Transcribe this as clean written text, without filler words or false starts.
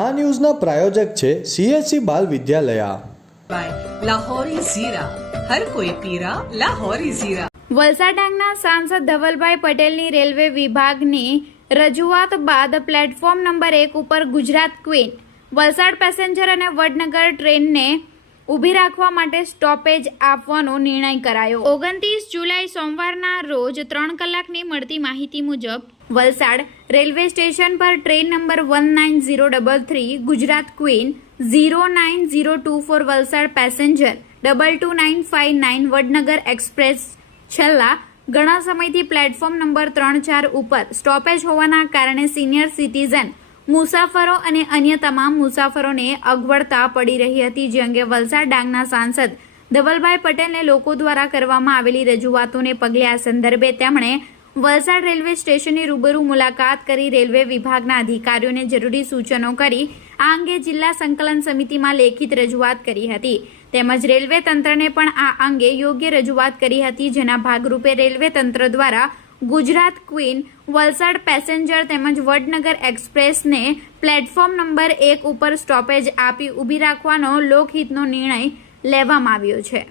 આ ન્યૂઝના પ્રાયોજક છે CSC બાલ વિદ્યાલયા. લાહોરી ઝીરા, હર કોઈ પીરા લાહોરી ઝીરા. વલસાડ ડાંગના સાંસદ ધવલભાઈ પટેલની રેલવે વિભાગની રજૂઆત બાદ પ્લેટફોર્મ નંબર 1 ઉપર ગુજરાત ક્વીન વલસાડ પેસેન્જર અને વડનગર ટ્રેનને ઊભી રાખવા માટે સ્ટોપેજ આપવાનો નિર્ણય કરાયો. 29 જુલાઈ સોમવારના રોજ 3 કલાકની મળતી માહિતી મુજબ વલસાડ રેલવે સ્ટેશન પર train number 19033 Gujarat queen 09024 Valsad passenger 22959 Vadnagar express છેલ્લા ઘણા સમયથી પ્લેટફોર્મ નંબર 3-4 ઉપર સ્ટોપેજ હોવાના કારણે સિનિયર સિટીઝન મુસાફરો અને અન્ય તમામ મુસાફરોને અગવડતા પડી રહી હતી, જે અંગે વલસાડ ડાંગના સાંસદ ધવલભાઈ પટેલને લોકો દ્વારા કરવામાં આવેલી રજૂઆતોને પગલે આ સંદર્ભે તેમણે વલસાડ રેલવે સ્ટેશનની રૂબરૂ મુલાકાત કરી રેલવે વિભાગના અધિકારીઓને જરૂરી સૂચનો કરી આ અંગે જિલ્લા સંકલન સમિતિમાં લેખિત રજૂઆત કરી હતી. તેમજ રેલવે તંત્રને પણ આ અંગે યોગ્ય રજૂઆત કરી હતી, જેના ભાગરૂપે રેલવે તંત્ર દ્વારા ગુજરાત ક્વીન વલસાડ પેસેન્જર તેમજ વડનગર એક્સપ્રેસને પ્લેટફોર્મ નંબર 1 ઉપર સ્ટોપેજ આપી ઊભી રાખવાનો લોકહિતનો નિર્ણય લેવામાં આવ્યો છે.